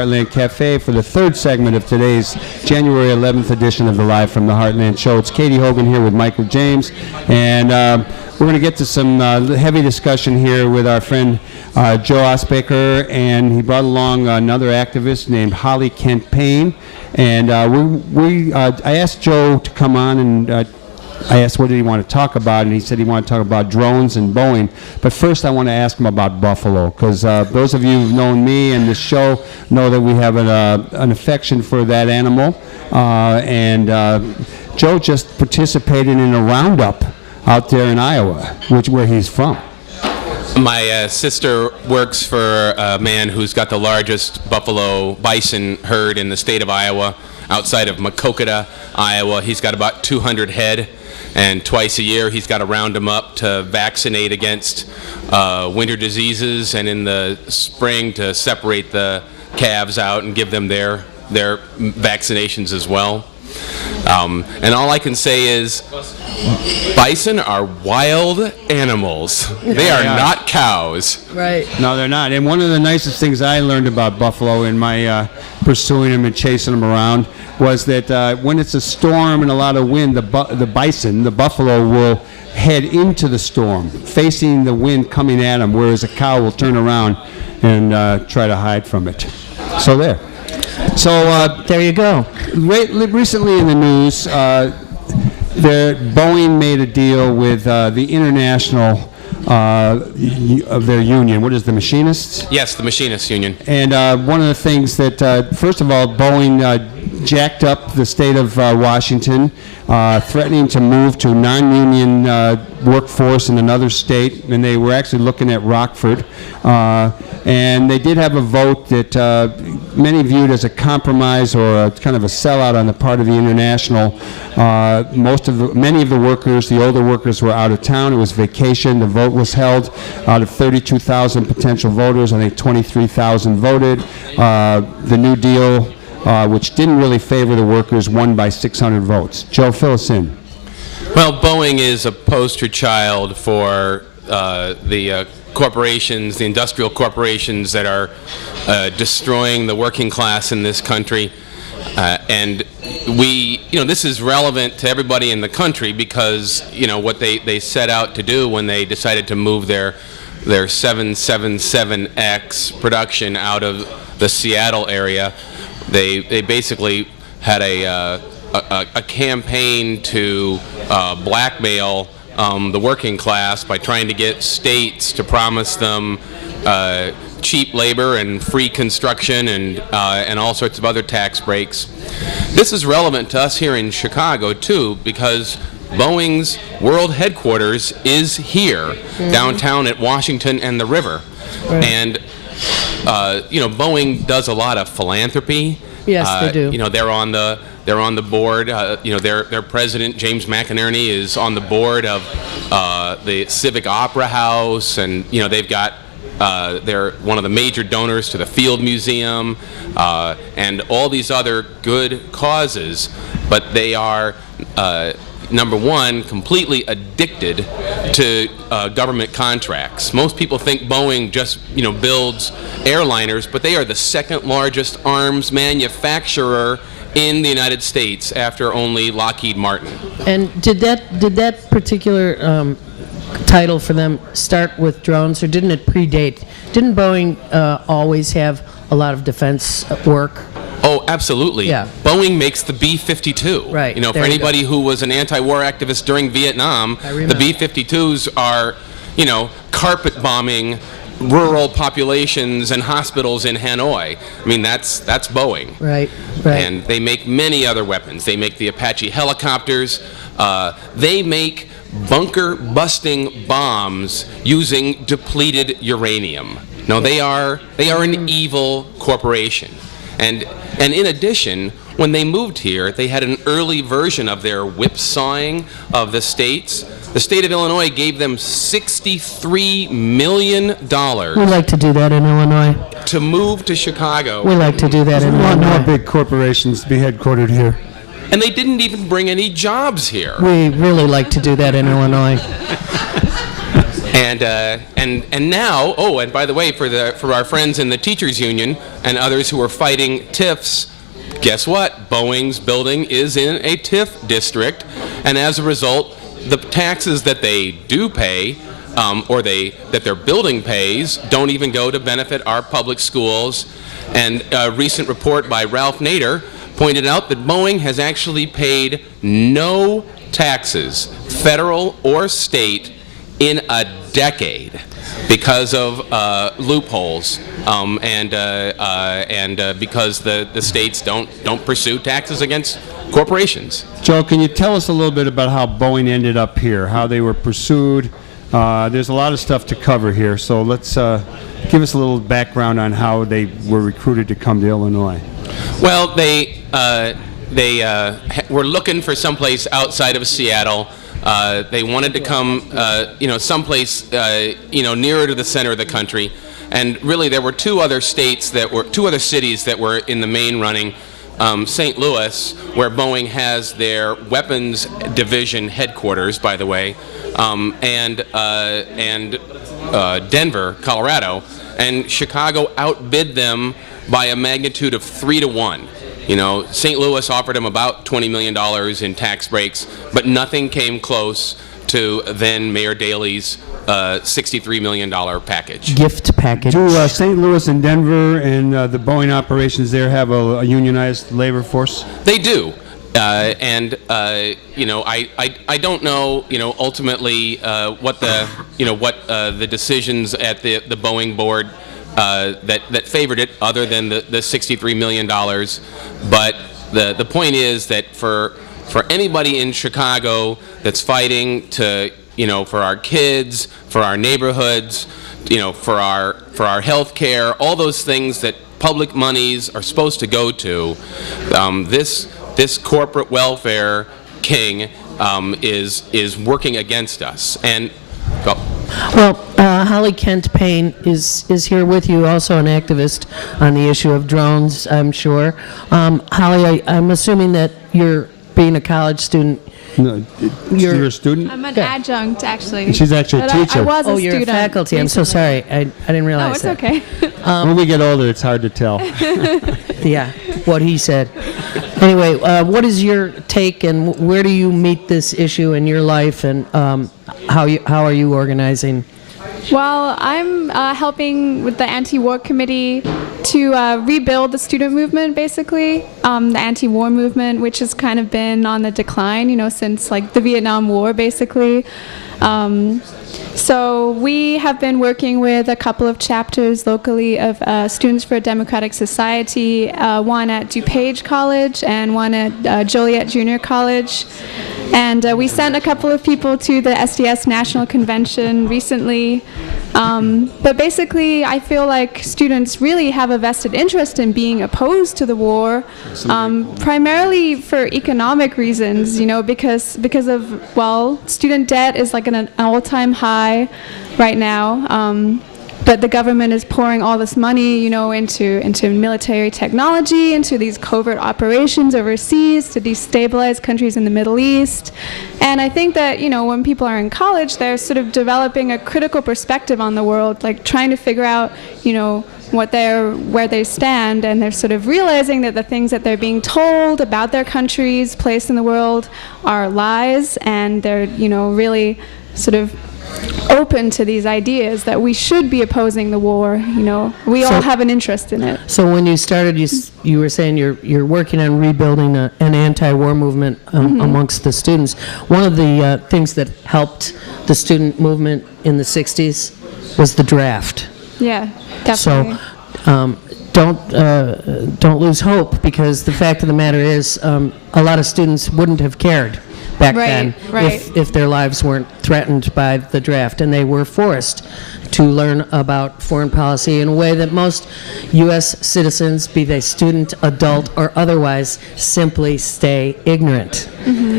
Heartland Cafe for the third segment of today's January 11th edition of the Live from the Heartland Show. It's Katy Hogan here with Michael James, and we're going to get to some heavy discussion here with our friend Joe Iosbaker, and he brought along another activist named Holly Kent-Payne, and I asked Joe to come on, and I asked what did he want to talk about, and he said he wanted to talk about drones and Boeing. But first I want to ask him about buffalo, because those of you who've known me and this show know that we have an affection for that animal. Joe just participated in a roundup out there in Iowa, where he's from. My sister works for a man who's got the largest buffalo bison herd in the state of Iowa, outside of Makokata, Iowa. He's got about 200 head. And twice a year, he's got to round them up to vaccinate against winter diseases, and in the spring to separate the calves out and give them their vaccinations as well. And all I can say is, bison are wild animals. They are not cows. Right. No, they're not. And one of the nicest things I learned about buffalo in my pursuing them and chasing them around was that when it's a storm and a lot of wind, the buffalo will head into the storm, facing the wind coming at them, whereas a cow will turn around and try to hide from it. So there. So there you go. Recently in the news, Boeing made a deal with the international of their union. What is the Machinists? Yes, the Machinists Union. And one of the things that, first of all, Boeing jacked up the state of Washington, threatening to move to non-union workforce in another state, and they were actually looking at Rockford. And they did have a vote that many viewed as a compromise or a kind of a sellout on the part of the international. Many of the workers, the older workers, were out of town. It was vacation. The vote was held. Out of 32,000 potential voters, I think 23,000 voted. The New Deal, which didn't really favor the workers, won by 600 votes. Joe, fill us in. Well, Boeing is a poster child for the corporations, the industrial corporations that are destroying the working class in this country. And this is relevant to everybody in the country because, what they set out to do when they decided to move their 777X production out of the Seattle area. They basically had a campaign to blackmail the working class by trying to get states to promise them cheap labor and free construction and all sorts of other tax breaks. This is relevant to us here in Chicago too, because Boeing's world headquarters is here, downtown at Washington and the river. Right. And Boeing does a lot of philanthropy. Yes, they do. They're on the board. Their president, James McInerney, is on the board of the Civic Opera House, and they've got they're one of the major donors to the Field Museum and all these other good causes. But they are number one, completely addicted to government contracts. Most people think Boeing just builds airliners, but they are the second largest arms manufacturer in the United States after only Lockheed Martin. And did that particular title for them start with drones, or didn't it predate? Didn't Boeing always have a lot of defense work? Oh, absolutely. Yeah. Boeing makes the B-52. Right. For anybody who was an anti-war activist during Vietnam, the B-52s are, carpet bombing rural populations and hospitals in Hanoi. I mean, that's Boeing. Right. And they make many other weapons. They make the Apache helicopters. They make bunker-busting bombs using depleted uranium. No, they are an evil corporation. And in addition, when they moved here, they had an early version of their whipsawing of the states. The state of Illinois gave them $63 million. We like to do that in Illinois. To move to Chicago. We like to do that in We want Illinois. more big corporations to be headquartered here. And they didn't even bring any jobs here. We really like to do that in Illinois. And now, and by the way, for our friends in the teachers union and others who are fighting TIFs, guess what? Boeing's building is in a TIF district, and as a result, the taxes that they do pay, that their building pays, don't even go to benefit our public schools. And a recent report by Ralph Nader pointed out that Boeing has actually paid no taxes, federal or state, in a decade because of loopholes and because the states don't pursue taxes against corporations. Joe, can you tell us a little bit about how Boeing ended up here, how they were pursued? There's a lot of stuff to cover here, so let's give us a little background on how they were recruited to come to Illinois. Well, they were looking for someplace outside of Seattle. They wanted to come, someplace, nearer to the center of the country. And really, there were two other cities that were in the main running. St. Louis, where Boeing has their weapons division headquarters, by the way, and Denver, Colorado, and Chicago outbid them by a magnitude of 3-1. St. Louis offered them about $20 million in tax breaks, but nothing came close to then Mayor Daley's $63 million package. Gift package. Do St. Louis and Denver and the Boeing operations there have a unionized labor force? They do. I don't know, ultimately what the decisions at the Boeing board that favored it, other than the $63 million. But the point is that for anybody in Chicago that's fighting to, for our kids, for our neighborhoods, for our health care, all those things that public monies are supposed to go to, this corporate welfare king is working against us. And well, Holly Kent-Payne is here with you, also an activist on the issue of drones, I'm sure. Holly, I'm assuming that you're being a college student. No, you're a student? I'm an adjunct, actually. She's actually a But teacher. I was a you're student. a faculty. I'm so sorry. I didn't No, realize it's that. okay. When we get older, it's hard to tell. Yeah, what he said. Anyway, what is your take, and where do you meet this issue in your life, and how are you organizing? Well, I'm helping with the Antiwar committee to rebuild the student movement, basically, the anti-war movement, which has kind of been on the decline, since like the Vietnam War, basically. So we have been working with a couple of chapters locally of Students for a Democratic Society, one at DuPage College and one at Joliet Junior College. And we sent a couple of people to the SDS National Convention recently. But basically, I feel like students really have a vested interest in being opposed to the war, primarily for economic reasons, because of, well, student debt is like an all-time high right now. But the government is pouring all this money, into military technology, into these covert operations overseas to destabilize countries in the Middle East. And I think that, when people are in college, they're sort of developing a critical perspective on the world, like trying to figure out, where they stand, and they're sort of realizing that the things that they're being told about their country's place in the world are lies, and they're, really sort of open to these ideas that we should be opposing the war. We all have an interest in it. So when you started, you were saying you're working on rebuilding an anti-war movement amongst the students. One of the things that helped the student movement in the 60s was the draft. Yeah, definitely. So don't lose hope, because the fact of the matter is a lot of students wouldn't have cared back then if their lives weren't threatened by the draft, and they were forced to learn about foreign policy in a way that most U.S. citizens, be they student, adult, or otherwise, simply stay ignorant.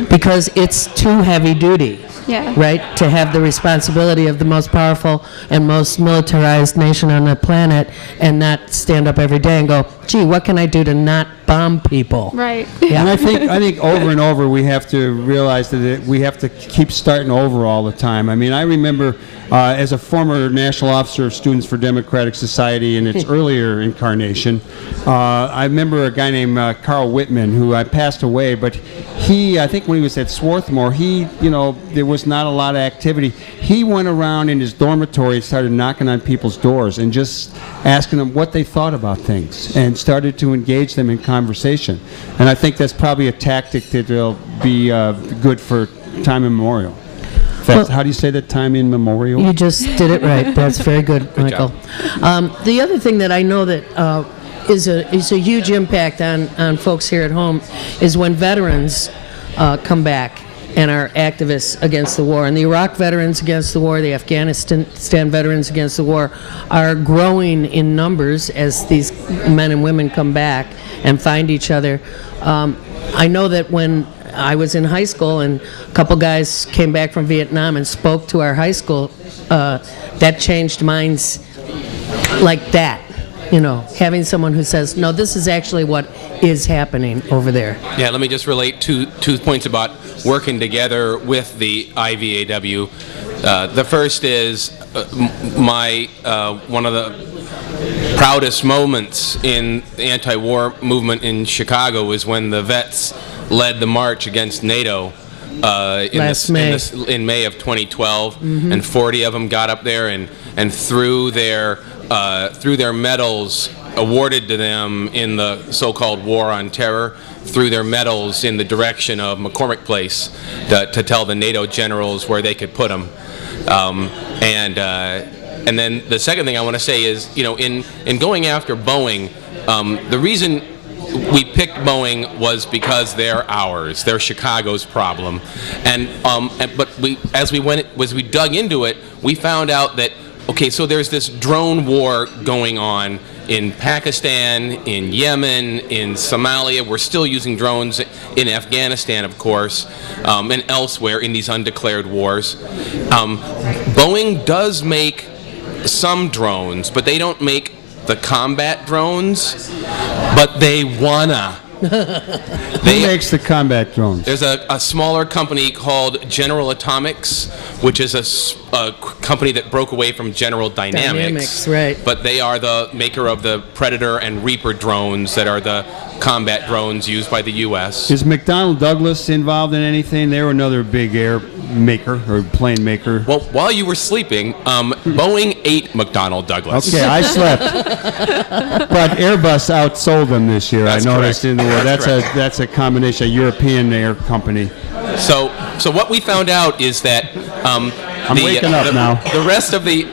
Because it's too heavy duty. Yeah. Right? To have the responsibility of the most powerful and most militarized nation on the planet and not stand up every day and go, gee, what can I do to not bomb people? Right. And I think over and over we have to realize that we have to keep starting over all the time. I mean, I remember as a former national officer of Students for Democratic Society in its earlier incarnation, I remember a guy named Carl Whitman, who passed away, but I think when he was at Swarthmore, there was not a lot of activity. He went around in his dormitory and started knocking on people's doors and just asking them what they thought about things and started to engage them in conversation. And I think that's probably a tactic that will be good for time immemorial. In fact, how do you say that, time in memorial? You just did it right. That's very good, Michael. The other thing that I know that is a huge impact on folks here at home is when veterans come back and are activists against the war. And the Iraq veterans against the war, the Afghanistan veterans against the war are growing in numbers as these men and women come back and find each other. I know that when I was in high school and a couple guys came back from Vietnam and spoke to our high school, that changed minds like that. Having someone who says, no, this is actually what is happening over there. Yeah, let me just relate two points about working together with the IVAW. The first is one of the proudest moments in the anti-war movement in Chicago was when the vets led the march against NATO in May of 2012, and 40 of them got up there and threw their medals awarded to them in the so-called War on Terror, threw their medals in the direction of McCormick Place to tell the NATO generals where they could put them. And then the second thing I want to say is, in going after Boeing, the reason we picked Boeing was because they're ours. They're Chicago's problem. But as we dug into it, we found out that so there's this drone war going on in Pakistan, in Yemen, in Somalia. We're still using drones in Afghanistan, of course, and elsewhere in these undeclared wars. Boeing does make some drones, but they don't make the combat drones, but they wanna. Who makes the combat drones? There's a smaller company called General Atomics, which is a company that broke away from General Dynamics. Right. But they are the maker of the Predator and Reaper drones that are the combat drones used by the U.S. Is McDonnell Douglas involved in anything? They were another big air maker or plane maker. Well, while you were sleeping, Boeing ate McDonnell Douglas. Okay, I slept. But Airbus outsold them this year. That's I noticed correct. in the war. That's That's a combination, a European air company. So what we found out is that I'm waking up now. The rest of the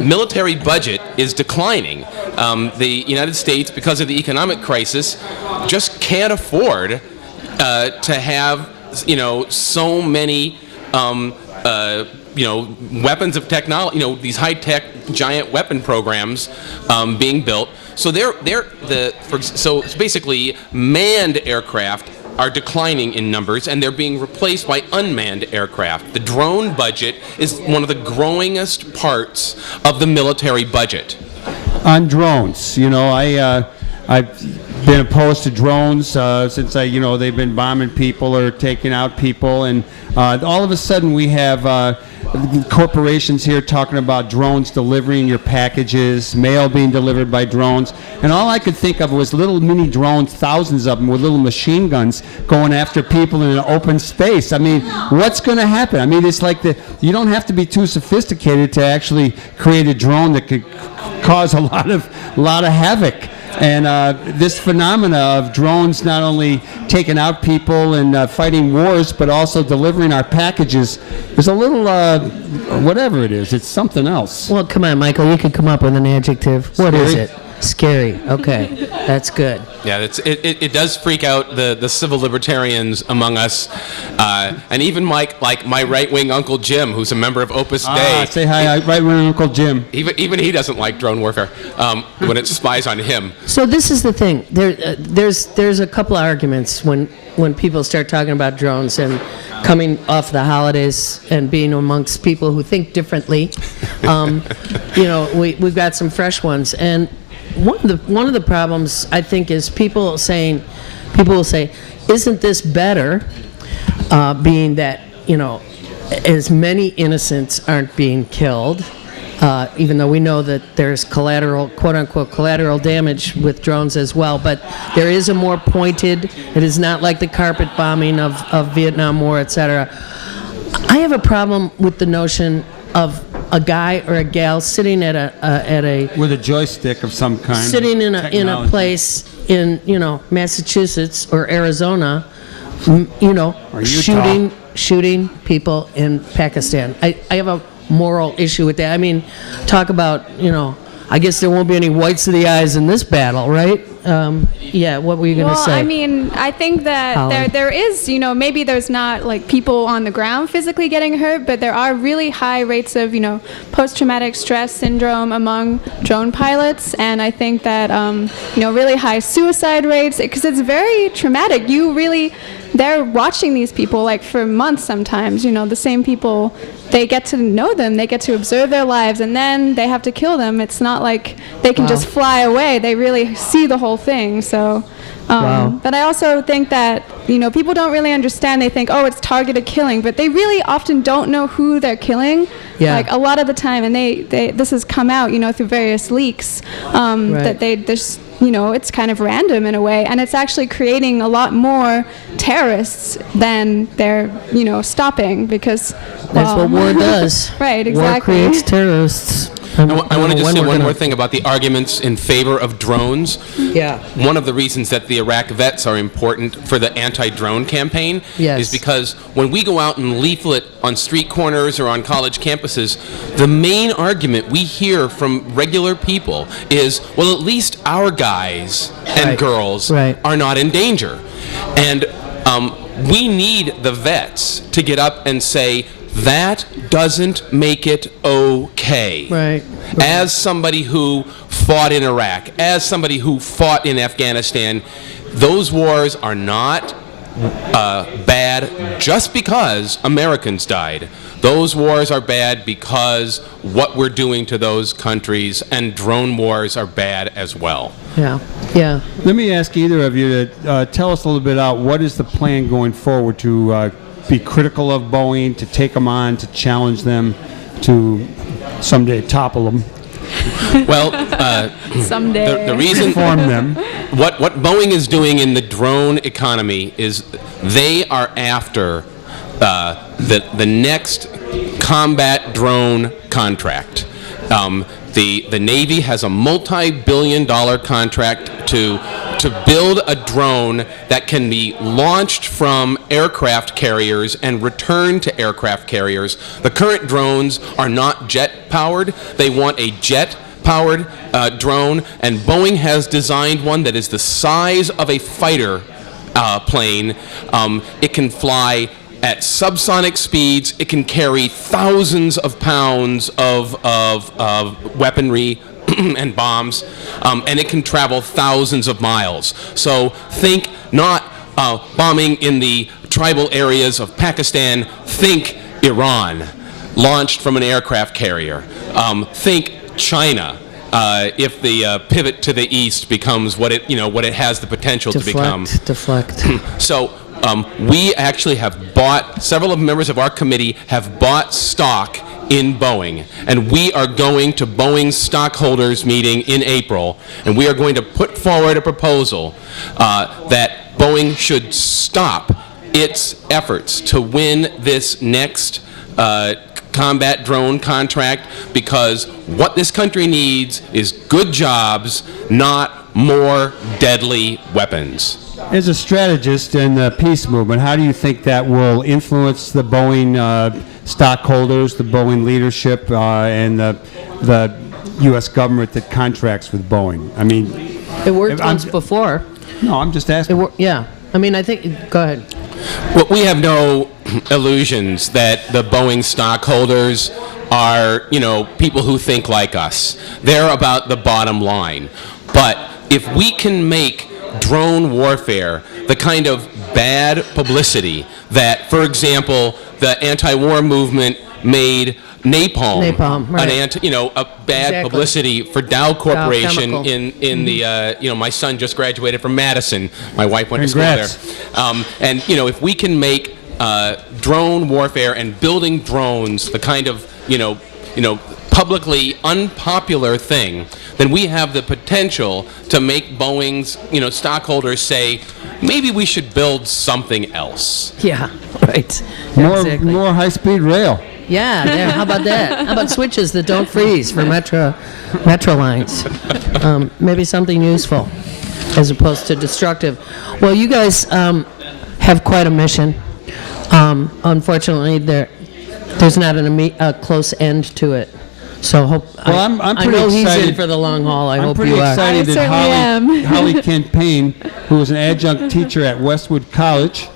military budget is declining. The United States, because of the economic crisis, just can't afford to have so many weapons of technology, these high-tech giant weapon programs being built. So so basically manned aircraft are declining in numbers, and they're being replaced by unmanned aircraft. The drone budget is one of the growingest parts of the military budget. On drones, I've been opposed to drones since they've been bombing people or taking out people, and all of a sudden we have corporations here talking about drones delivering your packages, mail being delivered by drones, and all I could think of was little mini drones, thousands of them with little machine guns going after people in an open space. I mean, what's going to happen? I mean, it's like you don't have to be too sophisticated to actually create a drone that could cause a lot of havoc. And this phenomena of drones not only taking out people and fighting wars, but also delivering our packages is a little, whatever it is, it's something else. Well, come on, Michael, you could come up with an adjective. What is it? Scary. Okay, that's good. Yeah, it does freak out the civil libertarians among us, and even my right-wing Uncle Jim, who's a member of Opus Dei. Say hi, right-wing Uncle Jim. Even he doesn't like drone warfare when it spies on him. So this is the thing. There's a couple of arguments when people start talking about drones and coming off the holidays and being amongst people who think differently. We've got some fresh ones, and one of the problems I think is people will say, isn't this better? Being that as many innocents aren't being killed, even though we know that there's collateral, quote unquote, collateral damage with drones as well. But there is a more pointed. It is not like the carpet bombing of Vietnam War, etc. I have a problem with the notion of a guy or a gal sitting at a With a joystick of some kind. sitting in a place in Massachusetts or Arizona, Or Utah. shooting people in Pakistan. I have a moral issue with that. I mean, talk about I guess there won't be any whites of the eyes in this battle, right? Yeah, what were you going to say? Well, I mean, I think that there is, maybe there's not like people on the ground physically getting hurt, but there are really high rates of, post-traumatic stress syndrome among drone pilots, and I think that, really high suicide rates, because it's very traumatic. They're watching these people like for months sometimes, the same people. They get to know them, they get to observe their lives, and then they have to kill them. It's not like they can just fly away. They really see the whole thing. So, but I also think that, people don't really understand. They think, it's targeted killing, but they really often don't know who they're killing. Yeah. Like a lot of the time, and this has come out, through various leaks, that there's it's kind of random in a way, and it's actually creating a lot more terrorists than they're, stopping, because that's what war does. Right, exactly. War creates terrorists. I want to just say one more thing about the arguments in favor of drones. Yeah. One of the reasons that the Iraq vets are important for the anti-drone campaign is because when we go out and leaflet on street corners or on college campuses, the main argument we hear from regular people is, well, at least our guys and girls are not in danger. And we need the vets to get up and say, that doesn't make it okay. Right. As somebody who fought in Iraq, as somebody who fought in Afghanistan, those wars are not bad just because Americans died. Those wars are bad because what we're doing to those countries, and drone wars are bad as well. Yeah, yeah. Let me ask either of you to tell us a little bit about what is the plan going forward to be critical of Boeing, to take them on, to challenge them, to someday topple them. Well, someday the reason Form them. what Boeing is doing in the drone economy is they are after the next combat drone contract. The Navy has a multi-billion-dollar contract to build a drone that can be launched from aircraft carriers and returned to aircraft carriers. The current drones are not jet-powered. They want a jet-powered drone, and Boeing has designed one that is the size of a fighter plane. It can fly at subsonic speeds. It can carry thousands of pounds of weaponry and bombs, and it can travel thousands of miles. So think not bombing in the tribal areas of Pakistan, think Iran, launched from an aircraft carrier. Think China, if the pivot to the east becomes what it has the potential to become. Deflect. So we actually have bought, several of members of our committee have bought stock in Boeing, and we are going to Boeing's stockholders meeting in April, and we are going to put forward a proposal that Boeing should stop its efforts to win this next combat drone contract, because what this country needs is good jobs, not more deadly weapons. As a strategist in the peace movement, how do you think that will influence the Boeing stockholders, the Boeing leadership, and the U.S. government that contracts with Boeing. I mean, It worked I'm- once before. no, I'm just asking. Yeah. I mean, I think, go ahead. Well, we have no illusions that the Boeing stockholders are, people who think like us. They're about the bottom line. But if we can make drone warfare the kind of bad publicity that, for example, the anti-war movement made napalm, right. a bad Exactly. publicity for Dow Corporation Chemical. in the my son just graduated from Madison. My wife went Congrats. to school there. And if we can make drone warfare and building drones the kind of publicly unpopular thing, then we have the potential to make Boeing's stockholders say, maybe we should build something else. Yeah, right. More, Exactly. more high-speed rail. Yeah, how about that? How about switches that don't freeze for metro lines? Maybe something useful as opposed to destructive. Well, you guys have quite a mission. Unfortunately, there's not a close end to it. So Well, I'm I pretty know he's excited. in for the long haul. I I'm hope pretty you are. excited I that certainly am. Holly Kent-Payne, who was an adjunct teacher at Westwood College,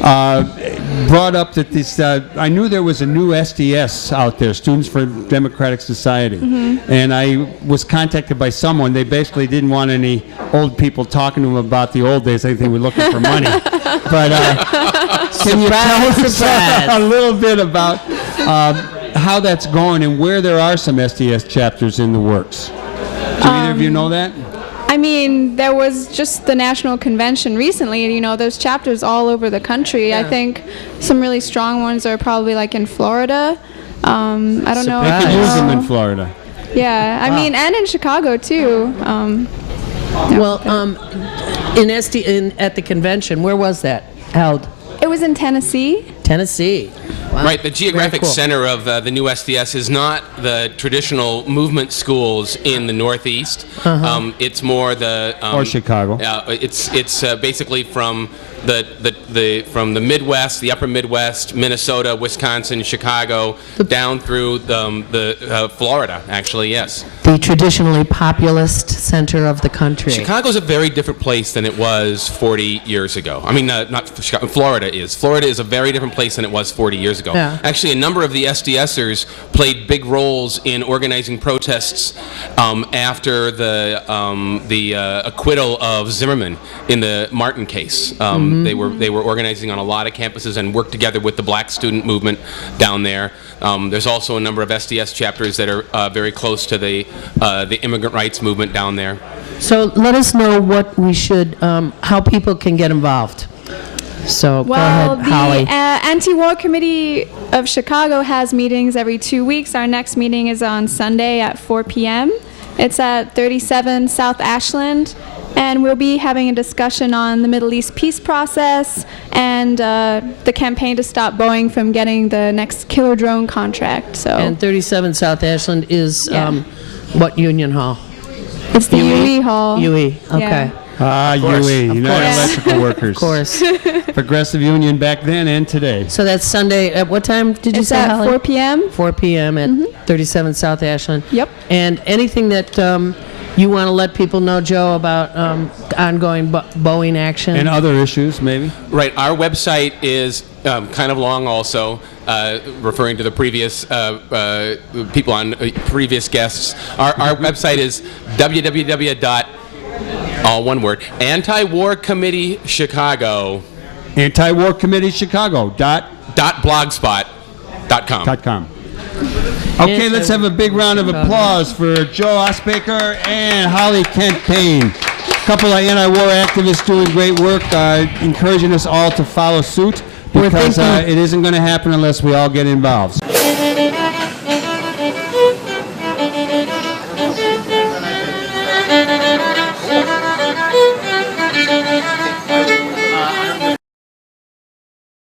brought up that this. I knew there was a new SDS out there, Students for Democratic Society, and I was contacted by someone. They basically didn't want any old people talking to them about the old days. I think they were looking for money. But can you tell us surprise. a little bit about how that's going and where there are some SDS chapters in the works? Do either of you know that? I mean, there was just the national convention recently, and there's chapters all over the country. I think some really strong ones are probably like in Florida. I don't know. They Surprise. could use them know. in Florida. Yeah, I mean, and in Chicago too. Well, at the convention, where was that held? It was in Tennessee. Tennessee. Wow. Right, the geographic Very cool. center of the new SDS is not the traditional movement schools in the Northeast. It's more the Or Chicago. It's basically from from the Midwest, the Upper Midwest, Minnesota, Wisconsin, Chicago, down through the Florida. Actually, yes. The traditionally populist center of the country. Chicago's a very different place than it was 40 years ago. I mean, not Chicago, Florida is. Florida is a very different place than it was 40 years ago. Yeah. Actually, a number of the SDSers played big roles in organizing protests after the acquittal of Zimmerman in the Martin case. They were organizing on a lot of campuses and worked together with the black student movement down there. There's also a number of SDS chapters that are very close to the immigrant rights movement down there. So let us know what we should, how people can get involved. So Well, go ahead, Holly. the Antiwar Committee of Chicago has meetings every 2 weeks. Our next meeting is on Sunday at 4 p.m. It's at 37 South Ashland. And we'll be having a discussion on the Middle East peace process and the campaign to stop Boeing from getting the next killer drone contract. So And 37 South Ashland is Yeah. what Union Hall? it's the UE Hall. UE, okay. Ah, course, UE, of United course. Electrical Workers. Of course. Progressive Union back then and today. So that's Sunday, at what time did you It's say, at Holly? 4 p.m. 4 p.m. at 37 South Ashland. Yep. And anything that you want to let people know, Joe, about ongoing Boeing action? And other issues, maybe? Right. Our website is kind of long also, referring to the previous people on previous guests. Our website is all one word, Anti-War Committee Chicago. Anti-War Committee Chicago .blogspot.com. Okay, let's have a big round of applause for Joe Iosbaker and Holly Kent-Payne. A couple of anti-war activists doing great work, encouraging us all to follow suit because thinking- it isn't going to happen unless we all get involved.